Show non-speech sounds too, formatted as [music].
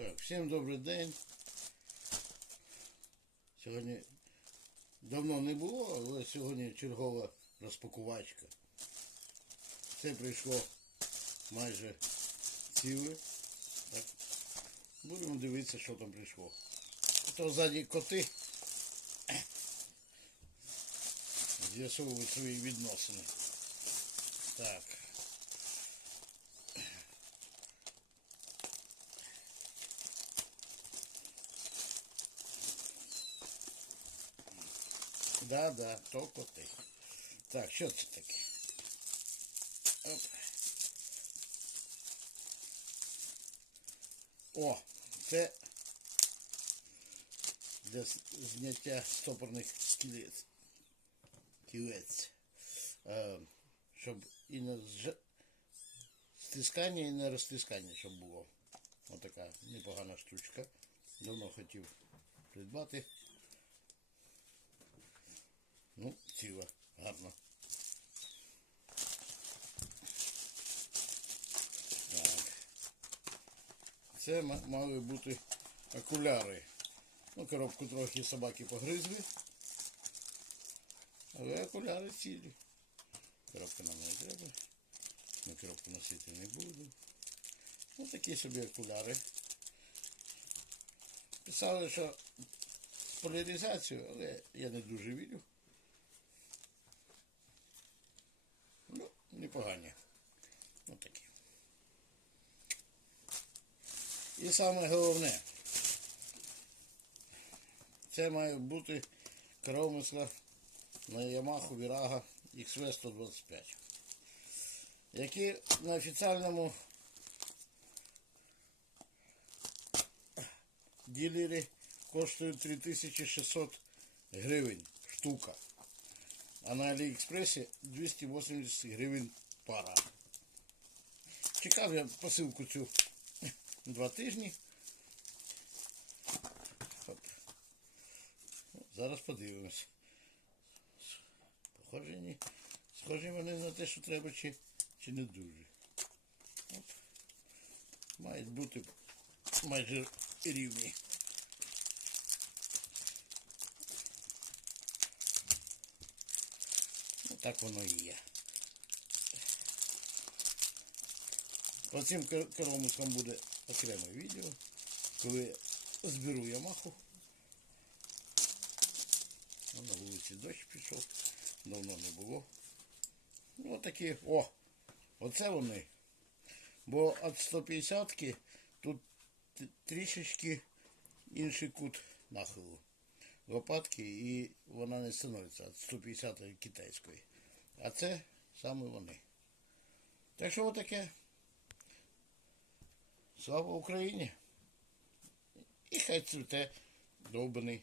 Так, всім добрий день. Сьогодні давно не було, але сьогодні чергова розпакувачка. Це прийшло майже ціле. Так. Будемо дивитися, що там прийшло. То ззаді коти з'ясовують свої відносини. Так. Да, да, то коти. Так, що це таке? О, це для зняття стопорних кілець. Кілець. Е, щоб і на зж... стискання, і на розтискання, щоб було. Отака непогана штучка. Давно хотів придбати. Ну, ціла, гарно. Так. Це мали бути окуляри. Ну, коробку трохи собаки погризли. Але окуляри цілі. Коробка нам не треба. Ми коробку носити не будемо. Ну, такі собі окуляри. Писали, що з поляризацією, але я не дуже вірю. Ну, непогані. Ось такі. І саме головне, це має бути коромисла на Yamaha Viraga XV 125, які на офіціальному ділері коштують 3600 гривень штука. А на Аліекспресі 280 гривень пара. Чекав я посилку цю [laughs] два тижні. Ну, Зараз подивимось. Похоже, ні. Схожі вони на те, що треба, чи, чи не дуже. Оп. Мають бути майже рівні. Так воно і є. По цим кер- буде окреме відео, коли зберу Ямаху. Ну, на вулиці дощ пішов, давно не було. Ну, отакі, о, оце вони. Бо від 150-ки тут трішечки інший кут нахилу лопатки і вона не становиться від 150 китайської. А це саме вони. Так що отаке. Слава Україні! І хай цвіте довбаний.